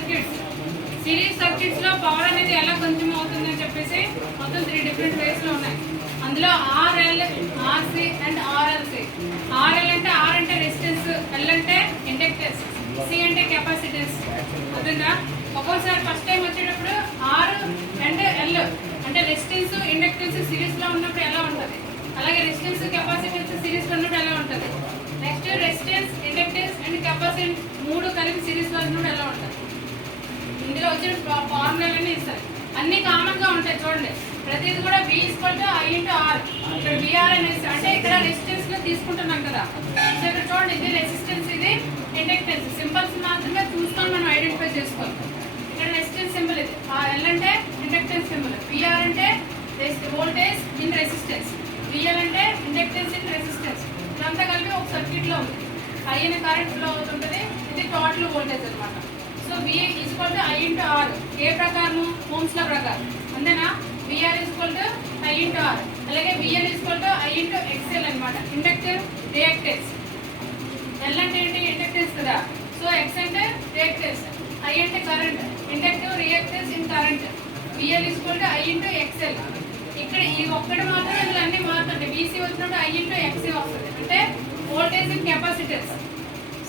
Circuits. Series circuits లో power అనేది ఎలా కన్జ్యూమ్ అవుతుందని చెప్పేసి మొత్తం 3 డిఫరెంట్ వేస్ లో ఉన్నాయి. అందులో RL, RC and RLC. RL అంటే ఆర్ అంటే రెసిస్టెన్స్, ఎల్ అంటే ఇండక్టెన్స్, సి అంటే కెపాసిటెన్స్. అవుతుందా? ఒక్కోసారి ఫస్ట్ టైం వచ్చేటప్పుడు ఆర్ అండ్ ఎల్ అంటే రెసిస్టెన్స్, ఇండక్టెన్స్ సిరీస్ లో ఉన్నప్పుడు ఎలా ఉంటుంది, అలాగే రెసిస్టెన్స్, కెపాసిటెన్స్ సిరీస్ లో ఉన్నప్పుడు ఎలా ఉంటుంది. Next resistance, inductance and capacitance 3 కలిపి సిరీస్ లో ఉన్నప్పుడు ఎలా ఉంటుంది. ఇందులో వచ్చిన ఫార్ములాలన్నీ ఇస్తారు, అన్ని కామన్ గా ఉంటాయి. చూడండి, ప్రతిది కూడా V = I × R. ఇక్కడ VR అనేసి అంటే ఇక్కడ రెసిస్టెన్స్ లో తీసుకుంటున్నాం కదా. సో ఇక్కడ చూడండి, ఇది రెసిస్టెన్స్, ఇది ఇండక్టెన్స్. సింబల్స్ మాత్రమే చూసుకొని మనం ఐడెంటిఫై చేసుకోవాలి. ఇక్కడ రెసిస్టెన్స్ సింబల్ ఇది, L అంటే ఇండక్టెన్స్ సింబల్, VR అంటే వోల్టేజ్ ఇన్ రెసిస్టెన్స్, VL అంటే ఇండక్టెన్స్ ఇన్ రెసిస్టెన్స్. ఇదంతా కలిపి ఒక సర్క్యూట్ లో ఉంది. I అనే కరెంట్ ఫ్లో అవుతుంటది, ఇది టోటల్ వోల్టేజ్ అన్నమాట. So V = I × R. ఏ ప్రకారం? ఓమ్స్ లా ప్రకారం. అంతేనా? VR = I × R. అలాగే VL = I × XL అన్నమాట. Inductive, reactance. L అంటే ఏంటి? ఇండక్టెన్స్ కదా. సో X అంటే రియాక్టెన్స్, I అంటే current, inductive reactance in current. VL = I × XL. ఇక్కడ ఈ ఒక్కటి మాత్రం ఇందులో అన్ని మారుతుంది. VC వచ్చినప్పుడు I × XC వస్తుంది, అంటే voltage in capacitance.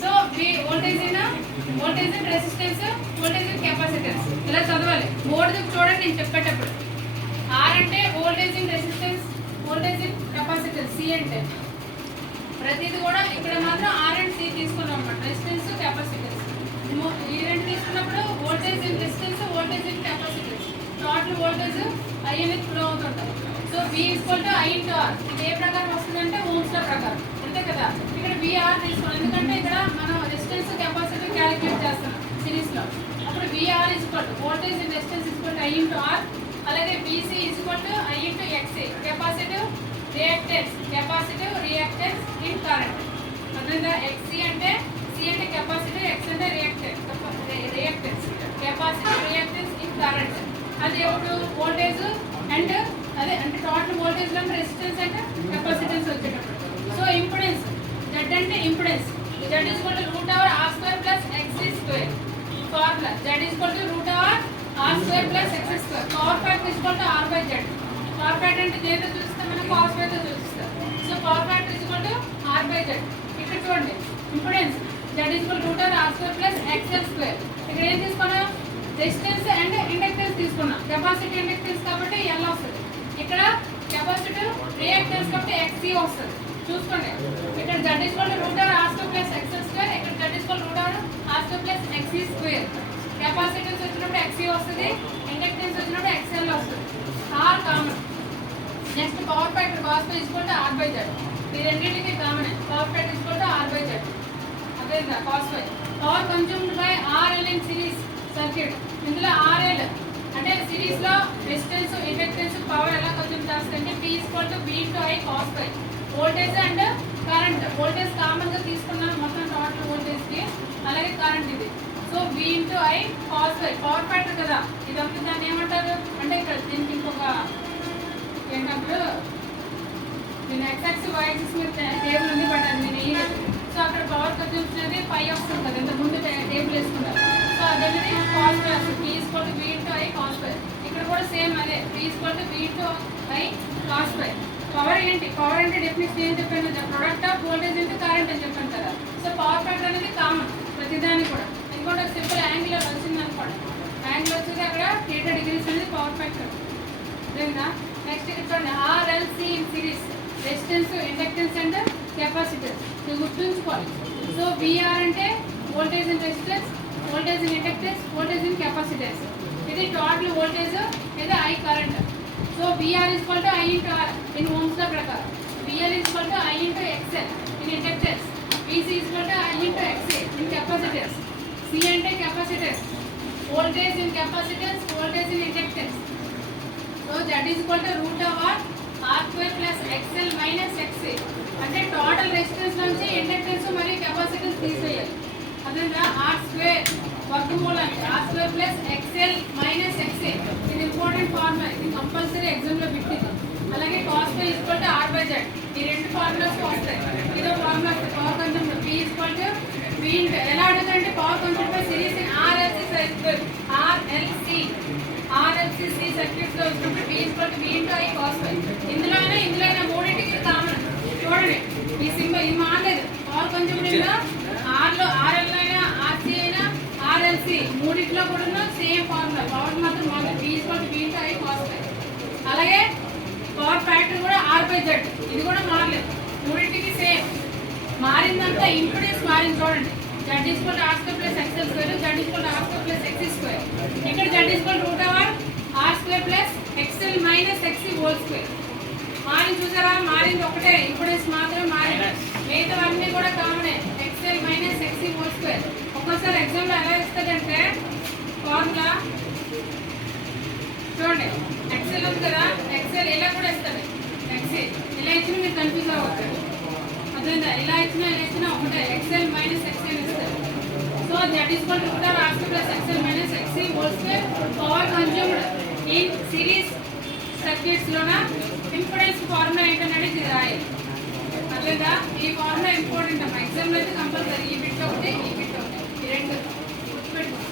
So voltage in resistance, voltage in capacitance. ఇలా చదవాలి. బోర్డు చూడండి నేను చెప్పేటప్పుడు. R అంటే voltage in resistance, voltage in capacitance. C అంటే ప్రతిది కూడా ఇక్కడ మాత్రం R అండ్ C తీసుకున్నాం అన్నమాట. Resistance, capacitance. ఈ రెండు తీసుకున్నప్పుడు voltage in resistance, voltage in capacitance. Total voltage I అనేది ఫ్లో అవుతుంటుంది. So V = I × R. ఇది ఏ ప్రకారం వస్తుందంటే ఓమ్స్ లా ప్రకారం, అంతే కదా. ఇక్కడ VR తీసుకోవాలి, ఎందుకంటే ఇక్కడ మనం రెసిస్టెన్స్, కెపాసిటర్ క్యాలిక్యులేట్ చేస్తున్నాం సిరీస్ లో. అప్పుడు VR voltage in resistance I × R. అలాగే VC = I × XC. Capacitive reactance, capacitive reactance in current. అదేవిధంగా XC అంటే C అంటే కెపాసిటివ్, X అంటే reactance, capacitive reactance in current. అది ఎప్పుడు వోల్టేజ్ అండ్ అదే అంటే టోటల్ వోల్టేజ్ లో రెసిస్టెన్స్ అంటే కెపాసిటెన్స్ వచ్చేటప్పుడు. సో ఇంపిడెన్స్, Z అంటే impedance. Z = √R² + XC². Formula Z √R² + XC². Power factor R/Z. Power factor అంటే దేంతో చూపిస్తాం మనం? cos తో చూపిస్తాం. So power factor R/Z. ఇక్కడ చూడండి, ఇంపిడెన్స్ Z √R² + XL². ఇక్కడ ఏం తీసుకున్నాం? రెసిస్టెన్స్ అండ్ ఇండక్టెన్స్ తీసుకున్నాం. కెపాసిటీ ఇండక్టెన్స్ కాబట్టి L వస్తుంది. ఇక్కడ కెపాసిటివ్ రియాక్టెన్స్ కాబట్టి XC వస్తుంది. చూసుకోండి, ఇక్కడ Z √R² + XL². ఇక్కడ Z √R² + XC². కెపాసిటెన్స్ వచ్చినప్పుడు XC వస్తుంది, ఇండక్టెన్స్ వచ్చినప్పుడు XL వస్తుంది. R common. Next power factor cos R/Z. ఈ రెండింటికి కామన్. Power factor R/Z. అదేవిధంగా cos power consumed by RL in series circuit. ఇందులో RL అంటే సిరీస్ లో రెసిస్టెన్స్, ఇండక్టెన్స్, పవర్ ఎలా కన్జ్యూమ్ చేస్తారంటే P = V × I cos ∅. Voltage and current. Voltage common గా తీసుకున్నాం మొత్తం టోటల్ వోల్టేజ్ కి, అలాగే కరెంట్ ఇది. So V × I cos ∅. Power factor కదా ఇదంతా. దాన్ని ఏమంటారు అంటే ఇక్కడ దీనికి ఇంకొక ఏంటంటే దీని X యాక్సిస్, Y యాక్సిస్ మీద టేబుల్ ఉంది, బట్ అది నేను వేయలేదు. సో అక్కడ పవర్ కన్జ్యూమ్షన్ అనేది పై వస్తుంది కదా, ఇంత ముందు టేబుల్ వేసుకున్నారు. సో అదేంటి cos ∅. P = V × I cos ∅. ఇక్కడ కూడా సేమ్ అదే, P = V × I cos ∅. Power ఏంటి? పవర్ అంటే డెఫినేషన్ ఏం చెప్పాను? Product of voltage into current అని చెప్పాను కదా. సో పవర్ ఫ్యాక్టర్ అనేది కామన్ ప్రతిదానికి కూడా. ఇంకోటి సింపుల్ యాంగిల్ వచ్చింది అనుకోండి, యాంగిల్ వచ్చేది అక్కడ θ° అనేది పవర్ ఫ్యాక్టర్. అదేనా? నెక్స్ట్ ఇక్కడ చూడండి, RLC in series. Resistance, inductance and capacitance. ఇది గుర్తుంచుకోవాలి. సో VR అంటే voltage in resistance, voltage in inductance, voltage in capacitance. ఇది టోటల్ వోల్టేజ్, ఇది I current. So VR = I × R in Ohm's law ప్రకారం. VL = I × XL in inductance. VC = I × XC in capacitance. C అంటే capacitance, voltage in capacitance, voltage in inductance. So Z √R² + XL - XC. అంటే total resistance నుంచి inductance మరియు capacitance తీసేయాలి. అదేనా? R² వర్గమూలాన్ని R² + XL - XC. ఇది important formula, ఇది compulsory exam లో పెట్టింది. అలాగే cos ∅ = R/Z. ఈ రెండు ఫార్ములాస్ వస్తాయి. ఇదో formula power consumed P = V. ఎలా అడుగుతుందంటే power consumed by series in RLC ఎక్సీ మూడిట్లో కూడా సేమ్ ఫార్ములా. పవర్ మాత్రం మామూలు V equal to V into I cos φ. అలాగే పవర్ ఫ్యాక్టర్ కూడా R/Z, ఇది కూడా మారలేదు, మూడింటికి సేమ్. మారిందంతా ఇంపిడెన్స్ మారింది చూడండి. Z equal to R² plus XL square, Z equal to R² plus XC square. ఇక్కడ Z equal to √R² plus XL minus XC whole square. మారింది చూసారా? మారింది ఒకటే, ఇంపిడెన్స్ మాత్రమే మారింది, మిగతావన్నీ కూడా కామనే. XL minus XC whole square. ఒక్కోసారి ఎగ్జామ్లో ఎలా ఇస్తాడంటే ఫార్ములా చూడండి, XL ఉంది కదా, XL ఇలా కూడా ఇస్తాడు. XL ఇలా ఇచ్చినా మీరు కన్ఫ్యూజ్ అవ్వద్దు, అర్థమైందా? ఇలా ఇచ్చినా ఒకటే, XL మైనస్ XL ఇస్తారు. So that is equal to √R² plus XL minus XC whole square. Power consumed in series circuits లోన ఇంపిడెన్స్ ఫార్ములా ఏంటనేది ఇది రాయాలి, అర్థమైందా? ఈ ఫార్ములా ఇంపార్టెంట్ అమ్మా, ఎగ్జామ్లో అయితే కంపల్సరీ. ఈ బిట్ ఒకటి, ఈ బిట్ ఒకటి, ఈ రెండు గుర్తుపెట్టుకోండి.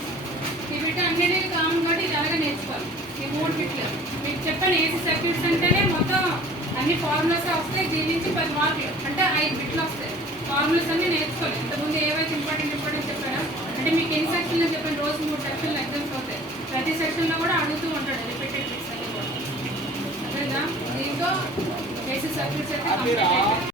ఈ బిట్ అన్నిటికీ కామన్ కాబట్టి ఇది అలాగే నేర్చుకోవాలి. ఈ మూడు బిట్లు మీకు చెప్పాను. ఏసీ సర్క్యూట్స్ అంటేనే మొత్తం అన్ని ఫార్ములాస్ వస్తాయి. దీని నుంచి 10 మార్కులు అంటే 5 బిట్లు వస్తాయి. ఫార్ములాస్ అన్ని నేర్చుకోవాలి. ఇంతకుముందు ఏవైతే ఇంపార్టెంట్ చెప్పారో, అంటే మీకు ఎన్ని సెక్షన్లు చెప్పాను, రోజు 3 సెక్షన్లు ఎగ్జామ్స్ అవుతాయి. ప్రతి సెక్షన్లో కూడా అడుగుతూ ఉంటాడు రిపీటెడ్ బిట్స్ అన్ని కూడా, అర్థమైందా? దీంతో ఏసీ సర్క్యూట్స్ అయితే కంప్లీట్ అయిపోయింది.